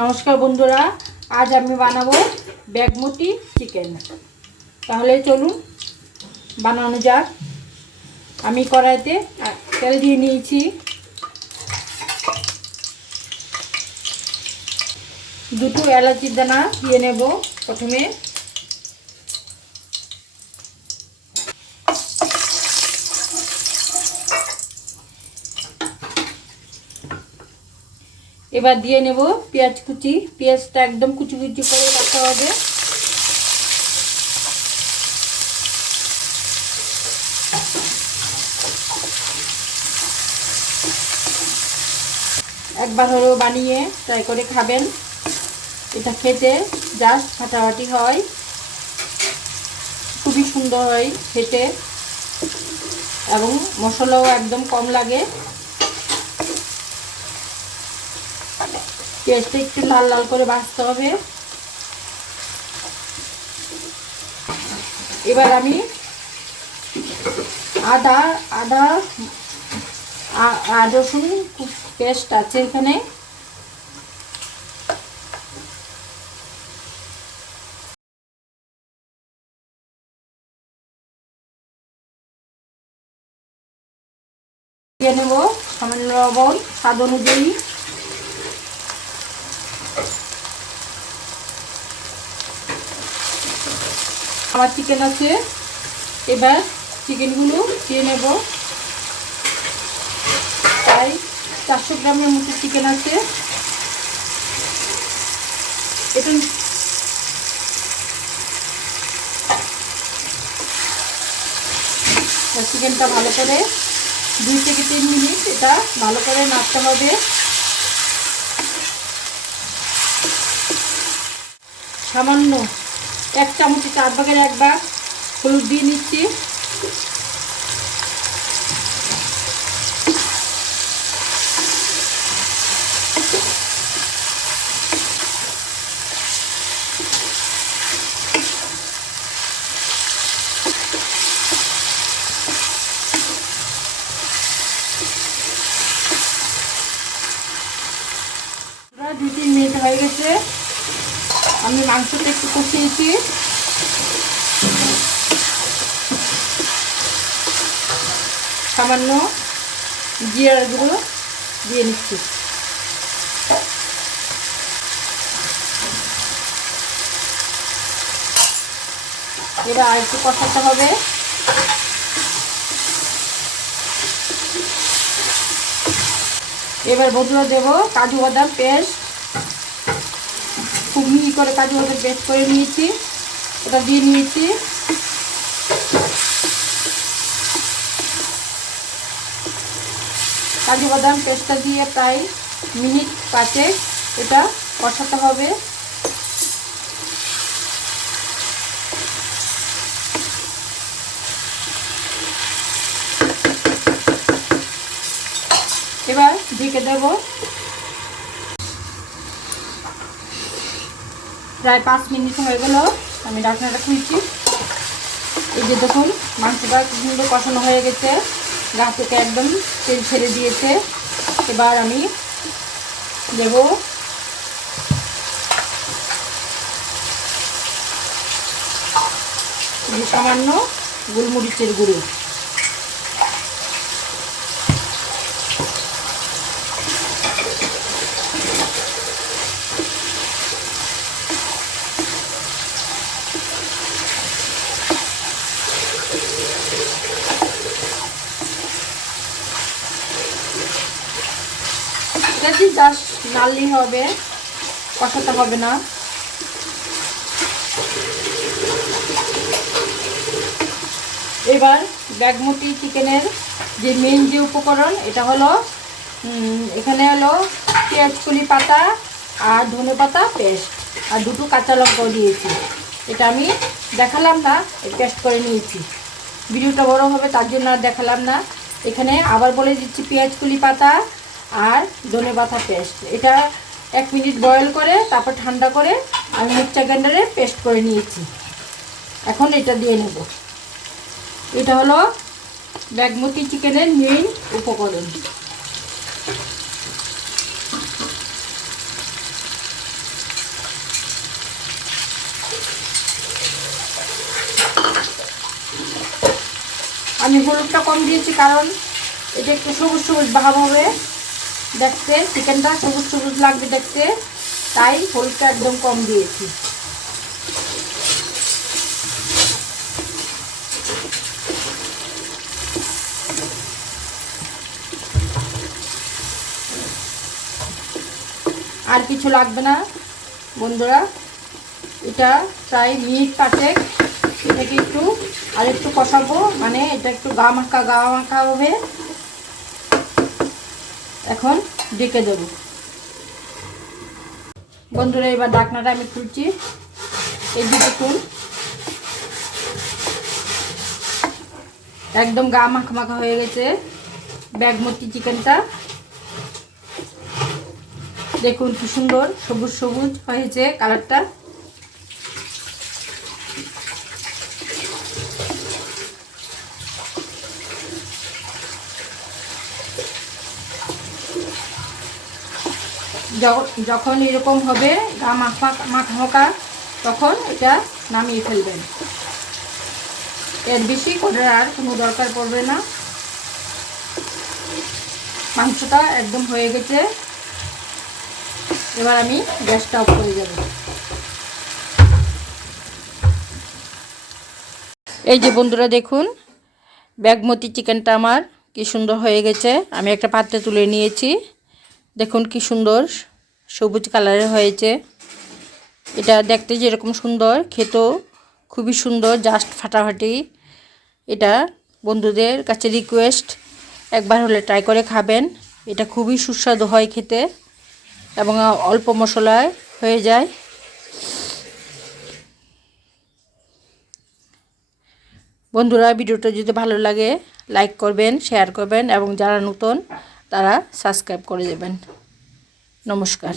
নমস্কার বন্ধুরা, আজ আমি বানাবো ব্যাগমতি চিকেন। তাহলে চলুন, বানানো যাক। আমি কড়াইতে তেল দিয়ে নিয়েছি। দুটো এলাচির দানা দিয়ে নেব প্রথমে। এবার দিয়ে নেব পেঁয়াজ কুচি। পেঁয়াজটা একদম কুচি কুচি করে রাখতে হবে। একবার হলেও বানিয়ে ট্রাই করে খাবেন। এটা খেতে জাস্ট ফাটাফাটি হয়। খুবই সুন্দর হয় খেতে। এবং মশলাও একদম কম লাগে। পেঁয়াজটা একটু লাল লাল করে বাছতে হবে। এবার আমি আদা আদা আদা রসুন পেস্ট আছে এখানে। নেব সামান্য লবণ, স্বাদ অনুযায়ী। আমার চিকেন আছে। এবার চিকেনগুলো দিয়ে নেব। তাই চারশো গ্রামের মতো চিকেন আছে। এটা চিকেনটা ভালো করে দুই থেকে তিন মিনিট এটা ভালো করে নাড়তে হবে। সামান্য এক চামচে চার ভাগের এক ভাগ হলুদ দিয়ে নিচ্ছি। দুই তিন মিনিট হয়ে গেছে। আমি মাংসটা একটু কষিয়েছি। সামান্য জিরার গুঁড়ো দিয়ে নিচ্ছি। এবার আর একটু কষাতে হবে। এবার বন্ধুরা দেবো কাজু বাদাম পেস্ট খুব করে কাজু বাদাম পেস্ট করে নিয়েছি, ওটা দিয়ে নিয়েছি। কাজু বাদাম পেস্টটা দিয়ে প্রায় মিনিট পাঁচে এটা কষাতে হবে। এবার ঢেকে দেবো প্রায় পাঁচ মিনিট হয়ে গেল। আমি ডাকনাটা খুলছি। এই যে দেখুন, মাংসটা সুন্দর কষানো হয়ে গেছে। গা থেকে একদম তেল ছেড়ে দিয়েছে। এবার আমি দেব সামান্য গোলমরিচের গুঁড়ো। দিয়ে জাস্ট নাড়লেই হবে, কষাতে হবে না। এবার ব্যাগমতি চিকেনের যে মেন যে উপকরণ, এটা হলো এখানে হলো পেঁয়াজ কলি পাতা আর ধনে পাতা পেস্ট আর দুটো কাঁচা লঙ্কাও দিয়েছি। এটা আমি দেখালাম না পেস্ট করে নিয়েছি। ভিডিওটা বড় হবে, তার জন্য আর দেখালাম না। এখানে আবার বলে দিচ্ছি পেঁয়াজ কুলি পাতা আর ধনে পাতা পেস্ট এটা এক মিনিট বয়েল করে, তারপর ঠান্ডা করে আমি মিক্সার গ্রাইন্ডারে পেস্ট করে নিয়েছি। এখন এটা দিয়ে নেব। এটা হলো ব্যাগমতি চিকেনের মেইন উপকরণ। আমি হলুদটা কম দিয়েছি কারণ এটা একটু সবুজ সবুজ ভাব হবে। দেখতে চিকেনটা সবুজ সবুজ লাগবে দেখতে, তাই হলুদটা একদম কম দিয়েছি। আর কিছু লাগবে না, বন্ধুরা। এটা প্রায় মিনিট পাঁচেক, এটাকে একটু আর একটু কষাবো মানে এটা একটু গা মাখা গা মাখা হবে। এখন ডেকে দেব। বন্ধুরা, এবার ডাকনাটা আমি খুলছি। এই যে দেখুন একদম গা মাখা হয়ে গেছে। ব্যাগমতি চিকেনটা। দেখুন কি সুন্দর, সবুজ সবুজ হয়েছে কালারটা। যখন এরকম হবে, গা মাখা মাখা তখন এটা নামিয়ে ফেলবেন। এর বেশি করে আর কোনো দরকার পড়বে না। মাংসটা একদম হয়ে গেছে। এবার আমি গ্যাসটা অফ করে যাব এই যে বন্ধুরা দেখুন ব্যাগমতি চিকেনটা আমার কি সুন্দর হয়ে গেছে। আমি একটা পাত্রে তুলে নিয়েছি। দেখুন কি সুন্দর। সবুজ কালারের হয়েছে। এটা দেখতে যেরকম সুন্দর, খেতেও খুবই সুন্দর জাস্ট ফাটাফাটি। এটা বন্ধুদের কাছে রিকোয়েস্ট একবার হলে ট্রাই করে খাবেন। এটা খুবই সুস্বাদু হয় খেতে এবং অল্প মশলায় হয়ে যায়। বন্ধুরা, ভিডিওটা যদি ভালো লাগে লাইক করবেন শেয়ার করবেন এবং যারা নতুন, তারা সাবস্ক্রাইব করে দেবেন। নমস্কার।